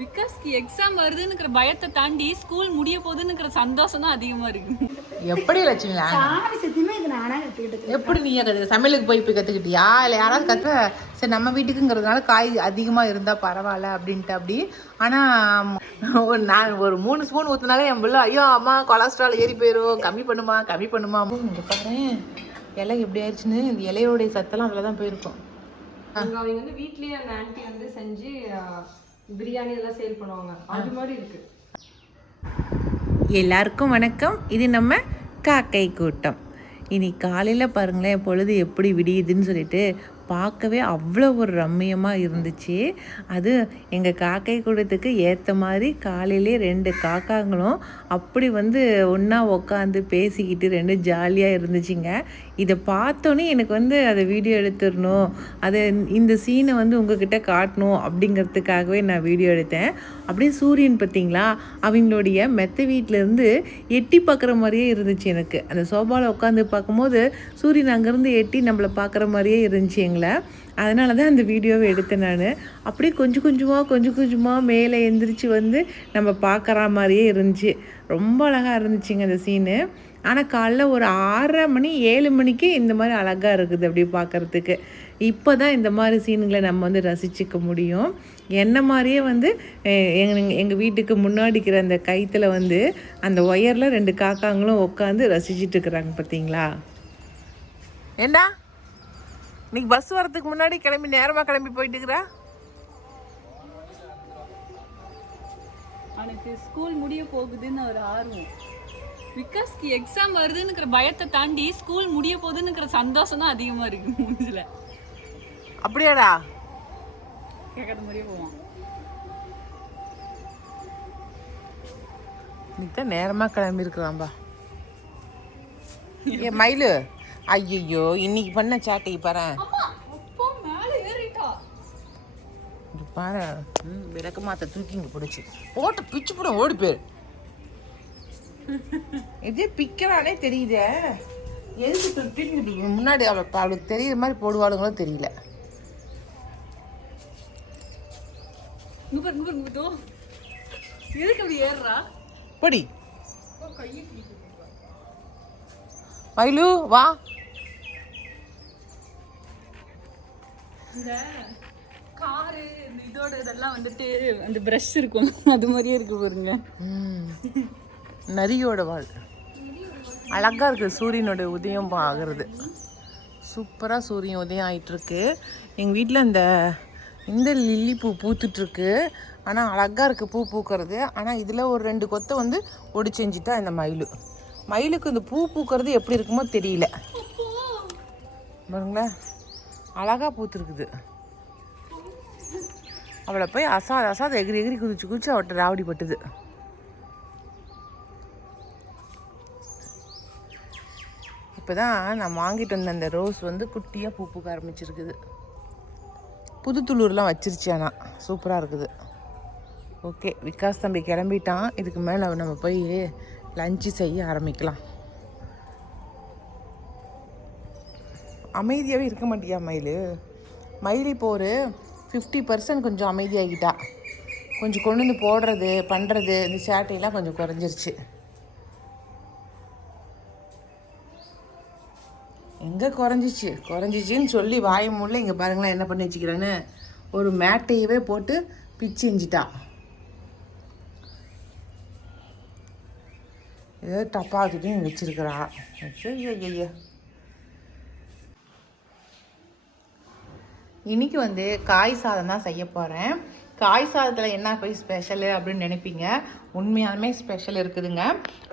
விகாஸ்க்கு exam வருதுன்னுங்கிற பயத்தை தாண்டி school முடிய போகுதுன்னுங்கிற சந்தோஷம் தான் அதிகமா இருக்கு. எப்படி லட்சுமி எப்படி நீ சமையலுக்கு போய் கற்றுக்கிட்டியா இல்லை யாராவது கற்று சரி நம்ம வீட்டுக்குங்கிறதுனால காய் அதிகமாக இருந்தால் பரவாயில்ல அப்படின்ட்டு அப்படி. ஆனால் நான் ஒரு 3 ஸ்பூன் ஊற்றினாலே என் பிள்ளை ஐயோ அம்மா கொலஸ்ட்ரால் ஏறி போயிடும் கம்மி பண்ணுமா இங்கே பாரு இலை எப்படி ஆயிடுச்சுன்னு. இந்த இலையோடைய சத்தெல்லாம் அதில் தான் போயிருக்கும். அவங்க வந்து வீட்லயே அந்த ஆன்ட்டி வந்து செஞ்சு பிரியாணி எல்லாம் சேல் பண்ணுவாங்க. அது மாதிரி இருக்கு. எல்லாருக்கும் வணக்கம். இது நம்ம காக்கை கூட்டம். இனி காலையில் பாருங்களேன் பொழுது எப்படி விடியுதுன்னு சொல்லிட்டு பார்க்கவே அவ்வளோ ஒரு ரம்மியமாக இருந்துச்சு. அது எங்கள் காக்கை கூட்டத்துக்கு ஏற்ற மாதிரி காலையிலே 2 காக்காங்களும் அப்படி வந்து ஒன்றா உக்காந்து பேசிக்கிட்டு 2 ஜாலியாக இருந்துச்சுங்க. இதை பார்த்தோன்னே எனக்கு வந்து அதை வீடியோ எடுத்துடணும், அதை இந்த சீனை வந்து உங்ககிட்ட காட்டணும் அப்படிங்கிறதுக்காகவே நான் வீடியோ எடுத்தேன். அப்படியே சூரியன் பார்த்திங்களா அவங்களுடைய மெத்த வீட்டிலேருந்து எட்டி பார்க்குற மாதிரியே இருந்துச்சு. எனக்கு அந்த சோபாவில் உட்காந்து பார்க்கும்போது சூரியன் அங்கேருந்து எட்டி நம்மளை பார்க்குற மாதிரியே இருந்துச்சு எங்களை. அதனால தான் அந்த வீடியோவை எடுத்தேன் நான். அப்படியே கொஞ்சம் கொஞ்சமாக மேலே எந்திரிச்சு வந்து நம்ம பார்க்குற மாதிரியே இருந்துச்சு. ரொம்ப அழகாக இருந்துச்சுங்க அந்த சீனு. ஆனால் காலைல ஒரு 6:30 மணி 7 மணிக்கு இந்த மாதிரி அழகாக இருக்குது அப்படி பார்க்குறதுக்கு. இப்போ தான் இந்த மாதிரி சீனுங்களை நம்ம வந்து ரசிச்சுக்க முடியும். என்ன மாதிரியே வந்து எங்கள் வீட்டுக்கு முன்னாடிக்கிற அந்த கைத்தில் வந்து அந்த ஒயரில் 2 காக்காங்களும் உட்காந்து ரசிச்சுட்டு இருக்கிறாங்க பார்த்தீங்களா. ஏண்டா இன்னைக்கு பஸ் வரதுக்கு முன்னாடி நேரமாக கிளம்பி போயிட்டு இருக்கிறா? அவனுக்கு ஸ்கூல் முடிய போகுதுன்னு ஒரு ஆர்வம். விகாஸ்க்கு எக்ஸாம் வருதுன்னுங்கிற பயத்தை தாண்டி ஸ்கூல் முடிய போகுதுன்னுங்கிற சந்தோஷம் தான் அதிகமா இருக்கு மூஞ்சில. அப்படியாடா? கேட்காத மாதிரியே போவான். இன்னைக்கு தான் நேரமாக கிளம்பி இருக்கிறான்பா. ஏ மயிலு ஐயோ இன்னைக்கு பண்ண சாட்டை பாரு பாரு. விளக்கு மாத்த தூக்கி இங்கே பிடிச்சி போட்டு பிச்சு போட ஓடி போயிரு. இதே பிக்கிறானே தெரியுதே. எதுக்கு முன்னாடி அவளுக்கு தெரியுற மாதிரி போடுவாளுங்களோ தெரியல. படி மயிலு வா. இந்த காரு இதோட இதெல்லாம் வந்துட்டு அந்த பிரஷ் இருக்கும் அது மாதிரியே இருக்கு பாருங்க. நரியோட வாழ் அழகாக இருக்குது. சூரியனோட உதயம் ஆகிறது சூப்பராக சூரியன் உதயம் ஆகிட்டுருக்கு. எங்கள் வீட்டில் இந்த லில்லி பூ பூத்துட்ருக்கு. ஆனால் அழகாக இருக்குது பூ பூக்கிறது. ஆனால் இதில் ஒரு 2 கொத்தை வந்து ஒடி செஞ்சிட்டா இந்த மயிலுக்கு இந்த பூ பூக்கிறது எப்படி இருக்குமோ தெரியல. பாருங்களேன் அழகாக பூத்துருக்குது. அவளை போய் அசாத எகிரி குதிச்சு அவட்ட ராவடி பட்டுது. இப்போ தான் நான் வாங்கிட்டு வந்த அந்த ரோஸ் வந்து குட்டியாக பூ பூக்க ஆரம்பிச்சிருக்குது. புது துளூர்லாம் வச்சிருச்சு. ஆனால் சூப்பராக இருக்குது. ஓகே விகாஸ் தம்பி கிளம்பிட்டான். இதுக்கு மேலே நம்ம போய் லஞ்சு செய்ய ஆரம்பிக்கலாம். அமைதியாகவே இருக்க மாட்டியா மயில் இப்போ ஒரு 50% கொஞ்சம் அமைதியாகிட்டா. கொஞ்சம் கொண்டு வந்து போடுறது பண்ணுறது இந்த சேட்டையெல்லாம் கொஞ்சம் குறைஞ்சிருச்சு. எங்கே குறைஞ்சிச்சின்னு சொல்லி வாய மூடல. இங்கே பாருங்களேன் என்ன பண்ணி வச்சுக்கிறேன்னு ஒரு மேட்டையவே போட்டு பிச்சு எஞ்சிட்டா. ஏதோ டப்பாக்கிட்டையும் வச்சிருக்கிறா. ஐயோ இன்றைக்கி வந்து காய் சாதம் தான் செய்ய போகிறேன். காய் சாதத்தில் என்ன போய் ஸ்பெஷலு அப்படின்னு நினைப்பீங்க. உண்மையாலுமே ஸ்பெஷல் இருக்குதுங்க.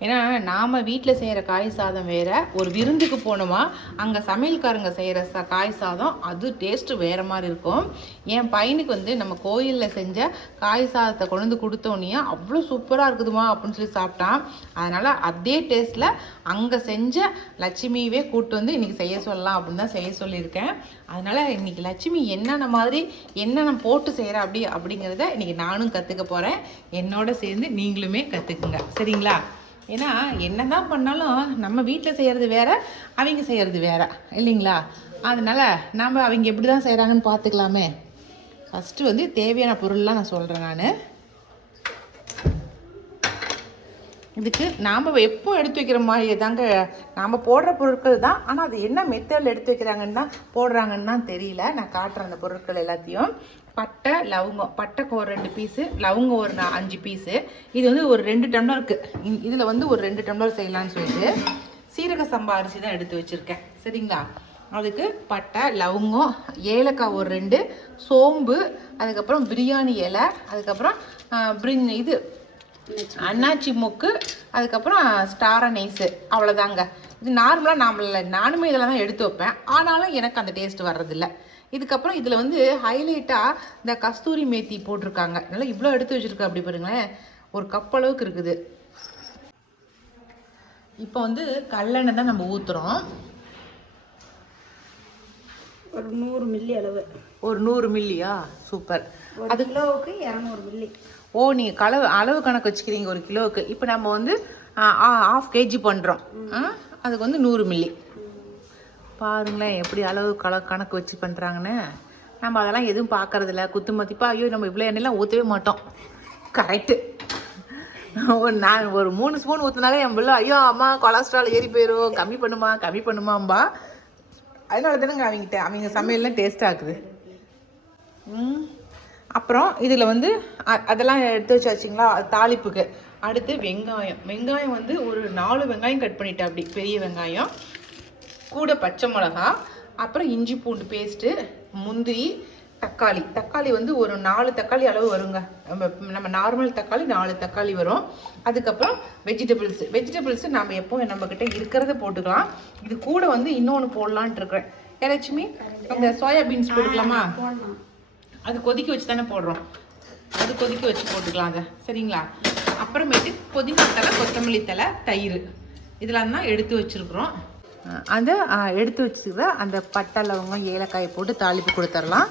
ஏன்னா நாம் வீட்டில் செய்கிற காய் சாதம் வேறு, ஒரு விருந்துக்கு போனோமா அங்கே சமையல்காரங்க செய்கிற காய் சாதம் அது டேஸ்ட்டு வேறு மாதிரி இருக்கும். என் பையனுக்கு வந்து நம்ம கோயிலில் செஞ்ச காய் சாதத்தை கொண்டு வந்து கொடுத்தோன்னே அவ்வளோ சூப்பராக இருக்குதுமா அப்படின்னு சொல்லி சாப்பிட்டான். அதனால் அதே டேஸ்ட்டில் அங்கே செஞ்ச லட்சுமியவே கூப்பிட்டு வந்து இன்றைக்கி செய்ய சொல்லலாம் அப்படின்னு தான் செய்ய சொல்லியிருக்கேன். அதனால் இன்றைக்கி லட்சுமி என்னென்ன போட்டு செய்கிற அப்படிங்கிறத இன்றைக்கி நானும் கற்றுக்க போகிறேன். என்னோட சேர்ந்து நீங்களுமே கற்றுக்குங்க சரிங்களா. ஏன்னா என்ன தான் பண்ணாலும் நம்ம வீட்டில் செய்கிறது வேறு, அவங்க செய்கிறது வேறு இல்லைங்களா. அதனால் நாம் அவங்க எப்படி தான் செய்கிறாங்கன்னு பார்த்துக்கலாமே. ஃபஸ்ட்டு வந்து தேவையான பொருள்லாம் நான் சொல்கிறேன். நான் இதுக்கு நாம் எப்போ எடுத்து வைக்கிற மாதிரி தாங்க நாம் போடுற பொருட்கள் தான். ஆனால் அது என்ன மெத்தடில் எடுத்து வைக்கிறாங்கன்னு தான் போடுறாங்கன்னு தான் தெரியல. நான் காட்டுறேன் அந்த பொருட்கள் எல்லாத்தையும். பட்டை, லவங்கம். பட்டைக்கு ஒரு 2 பீஸு, லவங்கம் ஒரு 5 பீஸு. இது வந்து ஒரு 2 டம்ளருக்கு. இதில் வந்து ஒரு 2 டம்ளர் செய்யலான்னு சொல்லிட்டு சீரக சம்பா அரிசி தான் எடுத்து வச்சுருக்கேன். சரிங்களா? அதுக்கு பட்டை, லவங்கம், ஏலக்காய் ஒரு 2, சோம்பு, அதுக்கப்புறம் பிரியாணி இலை, அதுக்கப்புறம் இது அன்னாச்சி மூக்கு, அதுக்கப்புறம் ஸ்டார் அனீஸு. அவ்வளோதாங்க. இது நார்மலாக நானுமே இதெல்லாம் தான் எடுத்து வைப்பேன். ஆனாலும் எனக்கு அந்த டேஸ்ட் வர்றதில்ல. இதுக்கப்புறம் இதில் வந்து ஹைலைட்டாக இந்த கஸ்தூரி மேத்தி போட்டிருக்காங்க. நல்லா இவ்வளோ எடுத்து வச்சுருக்கேன். அப்படி பாருங்களேன், ஒரு கப் அளவுக்கு இருக்குது. இப்போ வந்து கல்லெண்ணெய் தான் நம்ம ஊற்றுறோம். ஒரு 100 மில்லி அளவு. ஒரு 100 மில்லியா? சூப்பர். அது கிலோவுக்கு 200 மில்லி. ஓ, நீங்கள் அளவு கணக்கு வச்சுக்கிறீங்க ஒரு கிலோவுக்கு. இப்போ நம்ம வந்து 1/2 kg பண்ணுறோம். அதுக்கு வந்து 100 மில்லி. பாருங்களேன் எப்படி அளவு கணக்கு வச்சு பண்ணுறாங்கன்னு. நம்ம அதெல்லாம் எதுவும் பார்க்கறதில்ல. குத்து மதிப்பா ஐயோ நம்ம இவ்வளோ எண்ணெயெல்லாம் ஊற்றவே மாட்டோம். கரெக்டு. நான் ஒரு 3 ஸ்பூன் ஊற்றினாலே என் பிள்ளை ஐயோ அம்மா கொலஸ்ட்ரால் ஏறி போயிடும், கம்மி பண்ணுமாம்பா. அதனால தானேங்க அவங்க சமையல்லாம் டேஸ்ட்டாக இருக்குது. அப்புறம் இதில் வந்து அதெல்லாம் எடுத்து வச்சாச்சுங்களா? தாளிப்புக்கு அடுத்து வெங்காயம் வந்து ஒரு 4 வெங்காயம் கட் பண்ணிட்டேன். அப்படி பெரிய வெங்காயம் கூட, பச்சை மிளகா, அப்புறம் இஞ்சி பூண்டு பேஸ்ட்டு, முந்திரி, தக்காளி வந்து ஒரு 4 தக்காளி அளவு வருங்க. நம்ம நார்மல் தக்காளி 4 தக்காளி வரும். அதுக்கப்புறம் வெஜிடபிள்ஸ் நம்ம எப்போ நம்மக்கிட்ட இருக்கிறத போட்டுக்கலாம். இது கூட வந்து இன்னொன்று போடலான்ட்டு இருக்கிறேன். யாராச்சுமே அந்த சோயாபீன்ஸ் போட்டுக்கலாமா? அது கொதிக்க வச்சு தானே போடுறோம். அது கொதிக்க வச்சு போட்டுக்கலாம் அதை. சரிங்களா? அப்புறமேட்டு புதினா தலை, கொத்தமல்லி தலை, தயிர் இதெல்லாம் தான் எடுத்து வச்சுருக்குறோம். அதை எடுத்து வச்சுக்கிற அந்த பட்டை, லவங்கம், ஏலக்காயை போட்டு தாளிப்பு கொடுத்துடலாம்.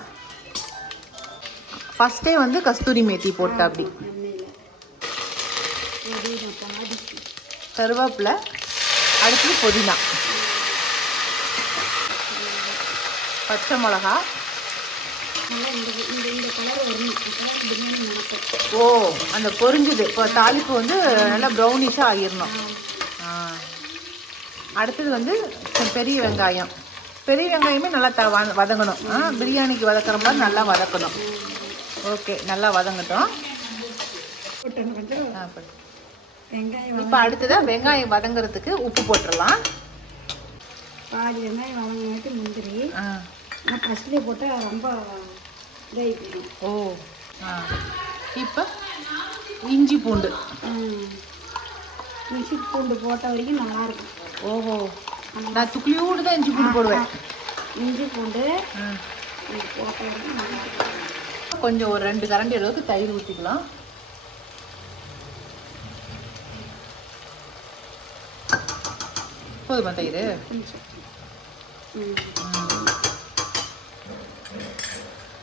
ஃபஸ்ட்டே வந்து கஸ்தூரி மேத்தி போட்டு அப்படி கருவேப்பிலை, அடுத்து புதினா, பச்சை மிளகா. ஓ, அந்த பொரிஞ்சுது. இப்போ தாளிப்பு வந்து நல்லா ப்ரௌனிஷாக ஆகிடணும். அடுத்தது வந்து பெரிய வெங்காயமே நல்லா வதங்கணும். பிரியாணிக்கு வதக்கிற மாதிரி நல்லா வதக்கணும். ஓகே, நல்லா வதங்கட்டும். இப்போ அடுத்ததான் வெங்காயம் வதங்குறதுக்கு உப்பு போட்டுடலாம். பாதி வெங்காயம் வதங்கிட்டு முந்திரி ஃபஸ்ட்லேயே போட்டால் ரொம்ப இதாகி போயிடும். ஓ, இப்போ இஞ்சி பூண்டு போட்ட வரைக்கும் நல்லாயிருக்கும். ஓஹோ, நான் துக்குளியோடு தான் இஞ்சி பூண்டு போடுவேன். இஞ்சி பூண்டு போட்ட வரைக்கும் நல்லாயிருக்கும். கொஞ்சம் ஒரு 2 கரண்டி அளவுக்கு தயிர் ஊற்றிக்கலாம். போதுமா தயிர்?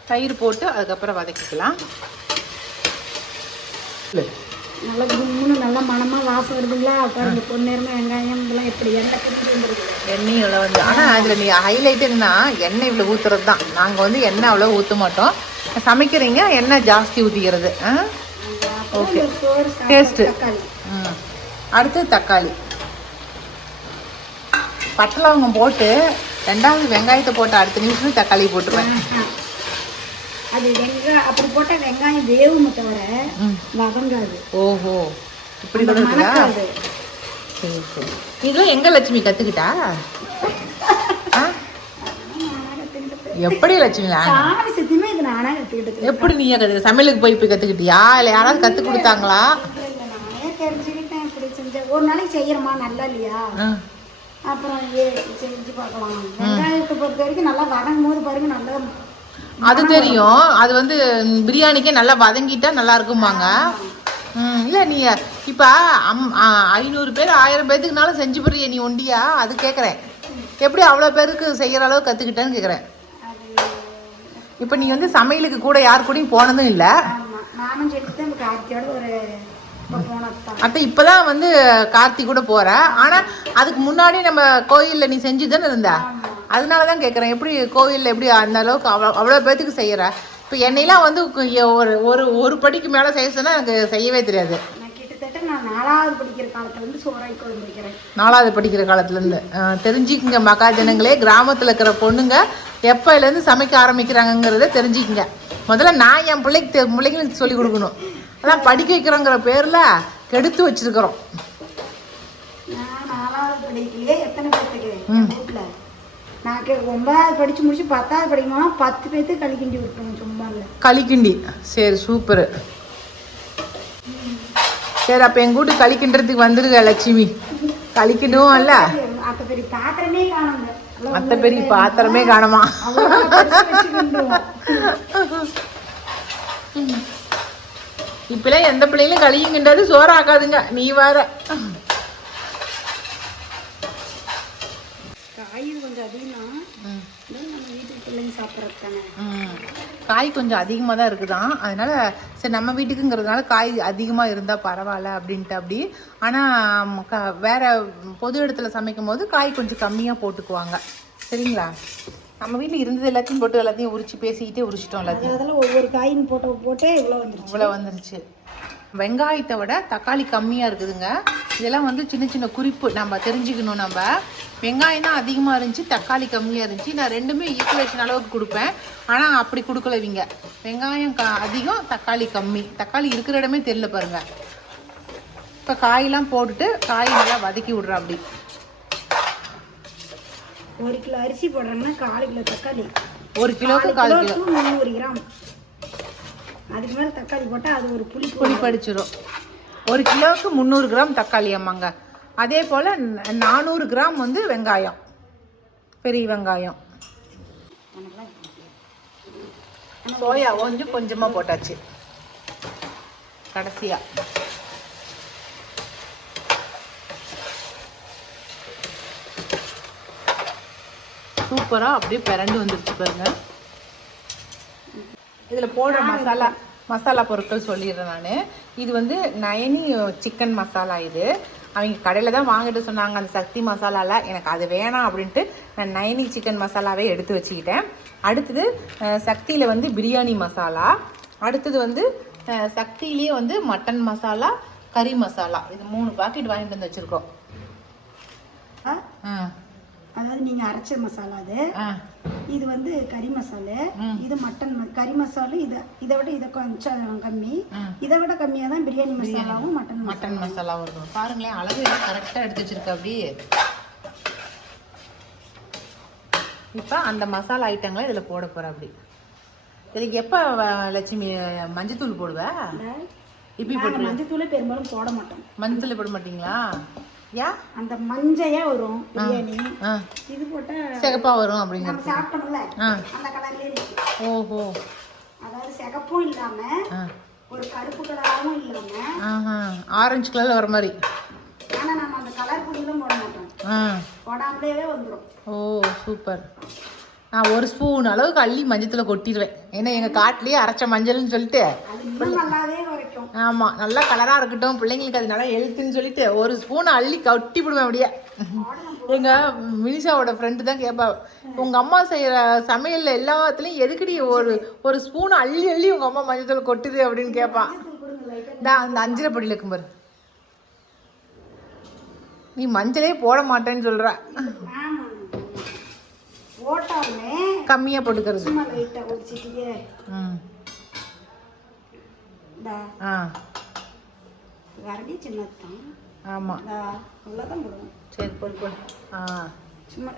தயிர் போட்டு அதுக்கப்புறம் வதக்கிக்கலாம். நல்லா கும்முன்னு நல்லா மனமாக வாசம் வருதுங்களா? பாருங்க, பொன்னேரமாக வெங்காயம் இதெல்லாம் எப்படி எண்ணெயும் இவ்வளோ வந்து. ஆனால் அதில் நீ ஹைலைட் என்னன்னா எண்ணெய் இவ்வளோ ஊற்றுறது தான். நாங்கள் வந்து எண்ணெய் அவ்வளோ ஊற்ற மாட்டோம். சமைக்கிறீங்க எண்ணெய் ஜாஸ்தி ஊற்றிக்கிறது. Okay, taste. அடுத்து தக்காளி, பட்டை லவங்கம் போட்டு 2வது வெங்காயத்தை போட்டு அடுத்த நிமிஷம் தக்காளி போட்டுருவேன். அது அப்படி போட்டால் வெங்காயம் வேவுமே தவிர வதங்காது. ஓஹோ, இப்படி கூட இருக்குதா? சரி சரி. இதெல்லாம் எங்க லட்சுமி கற்றுக்கிட்டா? எப்படி லட்சுமி? எப்படி நீ சமையலுக்கு போய் கற்றுக்கிட்டியா? இல்லை யாராவது கற்றுக் கொடுத்தாங்களா? நானே தெரிஞ்சுக்கிட்டேன். இப்படி செஞ்ச ஒரு நாளைக்கு செய்யறமா நல்லா இல்லையா, அப்புறம் செஞ்சு பார்க்கலாம். வெங்காயத்தை பொறுத்த வரைக்கும் நல்லா வதங்கும் போது பாருங்க நல்லா அது தெரியும். அது வந்து பிரியாணிக்கே நல்லா வதங்கிட்டா நல்லா இருக்குமாங்க. இல்லை நீ இப்போ 500 பேர் 1000 பேர்த்துக்குனாலும் செஞ்சு போடுறிய நீ ஒண்டியா? அது கேட்குறேன். எப்படி அவ்வளோ பேருக்கு செய்கிற அளவு கற்றுக்கிட்டேன்னு கேட்குறேன். இப்போ நீ வந்து சமையலுக்கு கூட யார் கூடயும் போனதும் இல்லை. நானும் சொல்லிட்டு கார்த்தியோட ஒரு அத்தை இப்போதான் வந்து கார்த்தி கூட போகிற. ஆனால் அதுக்கு முன்னாடி நம்ம கோயிலில் நீ செஞ்சு தானே இருந்த. அதனால தான் கேட்குறேன், எப்படி கோவிலில் எப்படி அந்த அளவுக்கு அவ்வளோ பேர்த்துக்கு செய்கிற? இப்போ என்னையெல்லாம் வந்து ஒரு ஒரு படிக்கு மேலே செய்ய சொன்னால் எனக்கு செய்யவே தெரியாது. கிட்டத்தட்ட நான் 4வது படிக்கிற காலத்துலேருந்து சோறாய் குழம்பு வைக்கிறேன். 4வது படிக்கிற காலத்துலேருந்து. தெரிஞ்சுக்குங்க மகாஜனங்களே, கிராமத்தில் இருக்கிற பொண்ணுங்க எப்போலேருந்து சமைக்க ஆரம்பிக்கிறாங்கங்கிறத தெரிஞ்சுக்குங்க. முதல்ல நான் என் பிள்ளைங்களுக்கு சொல்லிக் கொடுக்கணும். அதான் படிக்க வைக்கிறோங்கிற பேரில் கெடுத்து வச்சிருக்கிறோம். நான் 4வது படிக்கலையே எத்தனை பேர்த்துக்கு வீட்டில் நான் 9வது படித்து முடிச்சு 10வது படிக்கணும்னா 10 பேர்த்து களி கிண்டி விட்டுருவோம் சும்மா இல்லை. களி கிண்டி, சரி சூப்பரு. சரி அப்போ எங்கள் வீட்டு களி கிண்டுறதுக்கு வந்துடுங்க லட்சுமி. களி கிண்டுவோம் இல்ல, அத்தை பெரிய பாத்திரமே காணுங்க. அத்தை பெரிய பாத்திரமே காணுமா? இப்பெல்லாம் எந்த பிள்ளைங்களும் களியும் கிண்டாது சோறு ஆக்காதுங்க. நீ வேற. காய் கொஞ்சம் அதிகம் நம்ம வீட்டுக்கு பிள்ளைங்க சாப்பிட்றது தானே. காய் கொஞ்சம் அதிகமாக தான் இருக்குதான். அதனால சரி நம்ம வீட்டுக்குங்கிறதுனால காய் அதிகமாக இருந்தால் பரவாயில்ல அப்படின்ட்டு அப்படி. ஆனால் வேற பொது இடத்துல சமைக்கும் போது காய் கொஞ்சம் கம்மியாக போட்டுக்குவாங்க. சரிங்களா? நம்ம வீட்டில் இருந்தது எல்லாத்தையும் போட்டு எல்லாத்தையும் உரிச்சு பேசிக்கிட்டே உரிச்சிட்டோம் எல்லாத்தையும். அதெல்லாம் ஒவ்வொரு காயின் போட்டே இவ்வளோ வந்துருச்சு. வெங்காயத்தை விட தக்காளி கம்மியாக இருக்குதுங்க. இதெல்லாம் வந்து சின்ன சின்ன குறிப்பு நம்ம தெரிஞ்சுக்கணும். நம்ம வெங்காயம் தான் அதிகமாக இருந்துச்சு, தக்காளி கம்மியாக இருந்துச்சு. நான் ரெண்டுமே ஈக்குவலேஷன் அளவுக்கு கொடுப்பேன். ஆனால் அப்படி கொடுக்கலவிங்க. வெங்காயம் அதிகம், தக்காளி கம்மி. தக்காளி இருக்கிற இடமே தெரியல பாருங்க. இப்போ காயெல்லாம் போட்டுட்டு காய் நல்லா வதக்கி விட்றா. அப்படி 1 கிலோ அரிசி போடுறோம்னா 1/4 கிலோ தக்காளி. 1 கிலோவுக்கு 1/4 கிலோ 300 கிராம். அதுக்கு மேலே தக்காளி போட்டால் அது ஒரு புளி படிச்சிடும். 1 கிலோவுக்கு 300 கிராம் தக்காளி அம்மாங்க. அதே போல் 400 கிராம் வந்து வெங்காயம், பெரிய வெங்காயம். சோயா கொஞ்சமாக போட்டாச்சு கடைசியாக. சூப்பராக அப்படியே பிறண்டு வந்துருச்சு பாருங்க. இதில் போடுற மசாலா பொருட்கள் சொல்லிடுறேன் நான். இது வந்து நயனி சிக்கன் மசாலா. இது அவங்க கடையில் தான் வாங்கிட்டு சொன்னாங்க அந்த சக்தி மசாலாவில். எனக்கு அது வேணாம் அப்படின்ட்டு நான் நயனி சிக்கன் மசாலாவே எடுத்து வச்சுக்கிட்டேன். அடுத்தது சக்தியில் வந்து பிரியாணி மசாலா. அடுத்தது வந்து சக்தியிலேயே வந்து மட்டன் மசாலா, கறி மசாலா. இது 3 பாக்கெட் வாங்கிட்டு வந்து வச்சுருக்கோம். அதாவது நீங்கள் அரைச்ச மசாலா அது. இது வந்து கறி மசாலா, இது மட்டன் கறி மசாலா. இதை விட இதை கொஞ்சம் கம்மி, இதை விட கம்மியாக தான் பிரியாணி மசாலாவும் மட்டன் மசாலாவும் இருக்கும். பாருங்களேன், அளவு கரெக்டாக எடுத்து வச்சிருக்க. அப்படி இப்போ அந்த மசாலா ஐட்டங்களை இதில் போட போகிறேன். அப்படி இதுக்கு எப்போ லட்சுமி மஞ்சத்தூள் போடுவேன்? இப்படி போட்டு மஞ்சத்தூளே பெரும்பாலும் போட மாட்டோம். மஞ்சத்தூள் போட மாட்டீங்களா? ஏன்? அந்த மஞ்சையா வரும் பிரியாணி. இது போட்டா சிகப்பா வரும் அப்படிங்க. நம்ம சாப்பிட்டோம்ல அந்த கலர்லயே இருக்கு. ஓஹோ. அதாவது சிகப்பும் இல்லாம ஒரு கருப்பு கலராவும் இல்லாம ஆரஞ்சு கலர்ல வர மாதிரி. ஆனா நம்ம அந்த கலர் பொடியெல்லாம் போட மாட்டோம். போடாமலே வந்துரும். ஓ சூப்பர். நான் 1 ஸ்பூன் அளவுக்கு அள்ளி மஞ்சத்துல கொட்டிடுவேன். ஏன்னா எங்கள் காட்டிலேயே அரைச்ச மஞ்சள்னு சொல்லிட்டு. ஆமாம், நல்லா கலராக இருக்கட்டும், பிள்ளைங்களுக்கு அது நல்லா ஹெல்த்துன்னு சொல்லிட்டு 1 ஸ்பூன் அள்ளி கொட்டி விடுவேன். அப்படியே எங்கள் மினிஷாவோட ஃப்ரெண்டு தான் கேட்பா, உங்கள் அம்மா செய்கிற சமையலில் எல்லாத்துலேயும் எதுக்கடி ஒரு ஸ்பூன் அள்ளி அள்ளி உங்கள் அம்மா மஞ்சள் கொட்டுது அப்படின்னு கேட்பான். நான் அந்த 5 படியில் இருக்கும் பாரு, நீ மஞ்சளே போட மாட்டேன்னு சொல்கிற. கம்மியாக போட்டுக்கிறது. ஆமாம், சரி போடு போடு. சும்மா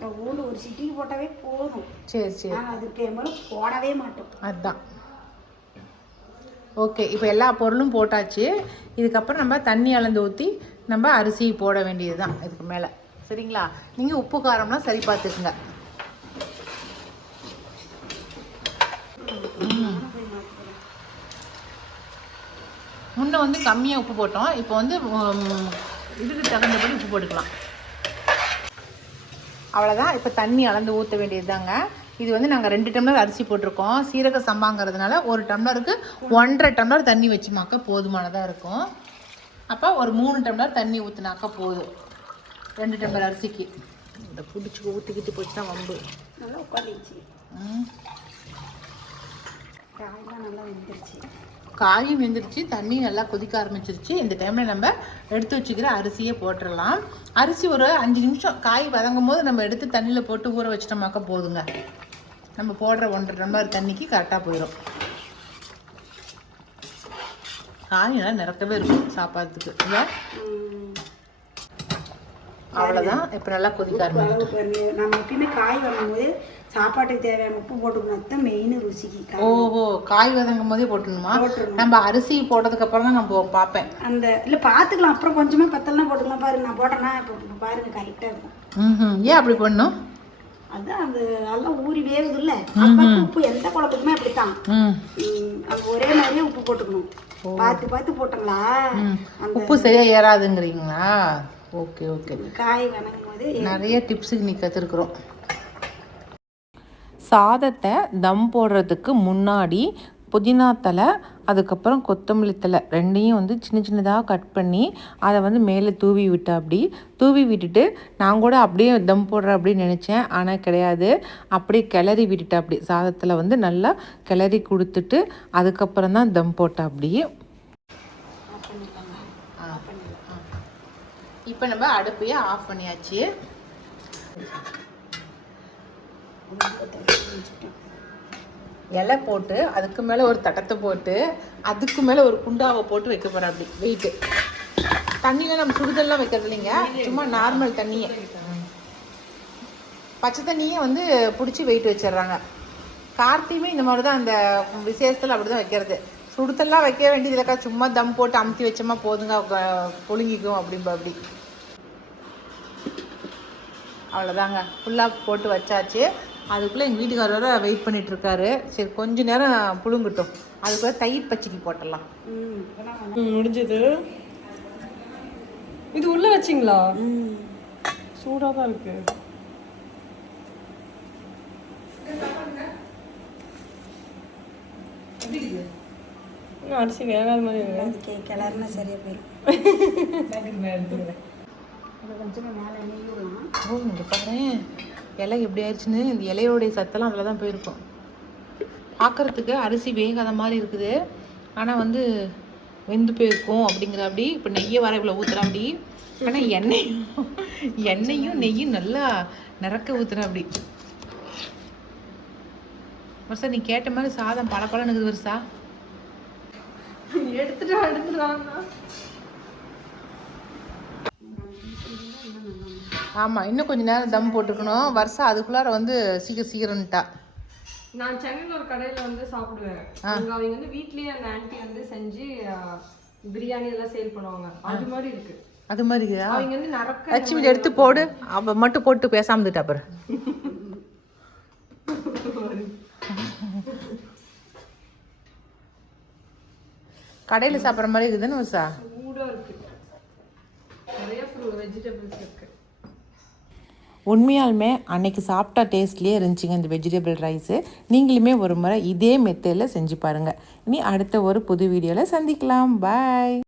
ஒரு சிட்டிக்கு போட்டாவே போதும். சரி சரி, அதுக்கு போடவே மாட்டோம். அதுதான். ஓகே, இப்போ எல்லா பொருளும் போட்டாச்சு. இதுக்கப்புறம் நம்ம தண்ணி அளந்து ஊற்றி நம்ம அரிசி போட வேண்டியது தான் இதுக்கு மேலே. சரிங்களா? நீங்கள் உப்பு காரம்லாம் சரி பார்த்துக்குங்க. முன்ன வந்து கம்மியாக உப்பு போட்டோம், இப்போ வந்து இதுக்கு தகுந்தபடி உப்பு போட்டுக்கலாம். அவ்வளோதான். இப்போ தண்ணி அளந்து ஊற்ற வேண்டியது தாங்க. இது வந்து நாங்கள் 2 டம்ளர் அரிசி போட்டிருக்கோம். சீரக சம்பாங்கிறதுனால 1 டம்ளருக்கு 1.5 டம்ளர் தண்ணி வச்சுமாக்க போதுமானதாக இருக்கும். அப்போ ஒரு 3 டம்ளர் தண்ணி ஊற்றினாக்கா போதும் 2 டம்ளர் அரிசிக்கு. இந்த பிடிச்சி ஊற்றிக்கிட்டு போச்சு தான் வம்பு. நல்லா உட்காந்துச்சு. காயெல்லாம் நல்லா வெந்துருச்சு. காயும் வெந்துருச்சு, தண்ணி நல்லா கொதிக்க ஆரம்பிச்சிருச்சு. இந்த டைமில் நம்ம எடுத்து வச்சுக்கிற அரிசியை போட்டுடலாம். அரிசி ஒரு 5 நிமிஷம் காய் வதங்கும் போது நம்ம எடுத்து தண்ணியில் போட்டு ஊற வச்சிட்டோமாக்கா போதுங்க. நம்ம போடுற 1.5 டம்ளர் தண்ணிக்கு கரெக்டாக போயிடும். காய் நல்லா நிறக்கவே இருக்கும் சாப்பாட்டுக்கு இல்லை. அவ்வளோதான். இப்போ நல்லா கொதிக்க ஆரம்பிச்சு. நம்ம எப்பயுமே காய் வதங்கும்போது சாப்பாட்டுக்கு தேவையான உப்பு போட்டுக்கணும். தான் மெயின் ருசிக்கு. ஓஹோ, காய் வதங்கும் போதே போட்டுணுமா? நம்ம அரிசி போட்டதுக்கு அப்புறம் தான் நம்ம பார்ப்பேன். அந்த இல்லை பார்த்துக்கலாம், அப்புறம் கொஞ்சமா பத்தலாம் போட்டுக்கலாம். பாருங்க நான் போட்டேன்னா இப்போ பாருங்க கரெக்டாக இருக்கும். ஏன் அப்படி பண்ணணும்? அதான் அந்த நல்லா ஊறி வேகுது இல்லை, உப்பு எந்த குழம்புக்குமே அப்படித்தான். அது ஒரே மாதிரியே உப்பு போட்டுக்கணும். பார்த்து போட்டோங்களா உப்பு சரியா ஏறாதுங்கிறீங்களா? Okay okay. காய் வணங்கும் போது நிறைய டிப்ஸுக்கு நீ கற்றுருக்குறோம். சாதத்தை தம் போடுறதுக்கு முன்னாடி புதினா தலை, அதுக்கப்புறம் கொத்தமல்லி தலை ரெண்டையும் வந்து சின்ன சின்னதாக கட் பண்ணி அதை வந்து மேலே தூவி விட்டுட்டு நான் கூட அப்படியே தம் போடுறேன் அப்படின்னு நினச்சேன். ஆனால் கிடையாது, அப்படியே கிளறி விட்டுட்டு அப்படி சாதத்தில் வந்து நல்லா கிளறி கொடுத்துட்டு அதுக்கப்புறம் தான் தம் போட்டேன் அப்படி. இப்போ நம்ம அடுப்பையே ஆஃப் பண்ணியாச்சு. இலை போட்டு அதுக்கு மேலே ஒரு தட்டத்தை போட்டு அதுக்கு மேலே ஒரு குண்டாவை போட்டு வைக்க போகிறேன். அப்படி வெயிட்டு தண்ணியில் நம்ம சுடுதல்லாம் வைக்கிறது இல்லைங்க, சும்மா நார்மல் தண்ணியை, பச்சை தண்ணியை வந்து பிடிச்சி வெயிட் வச்சிடுறாங்க. கார்த்தியுமே இந்த மாதிரி தான் அந்த விசேஷத்தில் அப்படி தான் வைக்கிறது. சுடுதல்லாம் வைக்க வேண்டியது இல்லைக்கா, சும்மா தம் போட்டு அமுத்தி வச்சோமா போதுங்க, புழுங்கிக்கும் அப்படின்பா. அப்படி அவ்வளோதாங்க, ஃபுல்லாக போட்டு வச்சாச்சு. அதுக்குள்ளே எங்கள் வீட்டுக்காரர் வெயிட் பண்ணிட்டு இருக்காரு. சரி கொஞ்ச நேரம் புழுங்கட்டும், அதுக்குள்ளே தயிர் பச்சடி போட்டுடலாம். முடிஞ்சது. இது உள்ள வச்சிங்களா? சூடாக தான் இருக்கு. அரிசி வேகாத மாதிரி இருக்கு. கிளறுனா சரியா போயிடும். கொஞ்சமாக மேலே நெய் விடலாம். ஓ, இங்கே பாரு இலை எப்படி ஆயிடுச்சுன்னு. இந்த இலையோடைய சத்தெல்லாம் அதில் தான் போயிருக்கும். பார்க்குறதுக்கு அரிசி வேகாத மாதிரி இருக்குது, ஆனால் வந்து வெந்து போயிருக்கும் அப்படிங்கிற. அப்படி இப்போ நெய்யை வர இவ்வளோ ஊற்றுறேன் அப்படி, ஆனால் எண்ணெயும் நெய்யும் நல்லா நிறக்க ஊற்றுறேன் அப்படி. வருஷா நீ கேட்ட மாதிரி சாதம் பழப்பழன்னு இருக்குது வருஷா. எடுத்துட்டு ஆமாம், இன்னும் கொஞ்சம் நேரம் தம் போட்டுக்கணும். வருஷம் அதுக்குள்ளார வந்து சீக்கிரம்ட்டா. நான் சென்னையில் ஒரு கடையில் வந்து சாப்பிடுவேன். அவங்க வந்து வீட்லேயே அந்த ஆன்ட்டி வந்து செஞ்சு பிரியாணி எல்லாம் சேல் பண்ணுவாங்க. அது மாதிரி இருக்கு. அது மாதிரி அவங்க வந்து நரக்க லட்சுமி எடுத்து போடு, அவ மட்டும் போட்டு பேசாம இருந்துட்டா பாரு. கடையில் சாப்பிட்ற மாதிரி இருக்குதுன்னு வருஷா. சூடாக இருக்கு, நிறைய வெஜிடபிள்ஸ் இருக்கு. உண்மையாலுமே அன்னைக்கு சாப்பிட்டா டேஸ்ட்லேயே இருந்துச்சுங்க இந்த வெஜிடபிள் ரைஸு. நீங்களுமே ஒரு முறை இதே மெத்தடில் செஞ்சு பாருங்கள். இனி அடுத்த ஒரு புது வீடியோவில் சந்திக்கலாம். பாய்.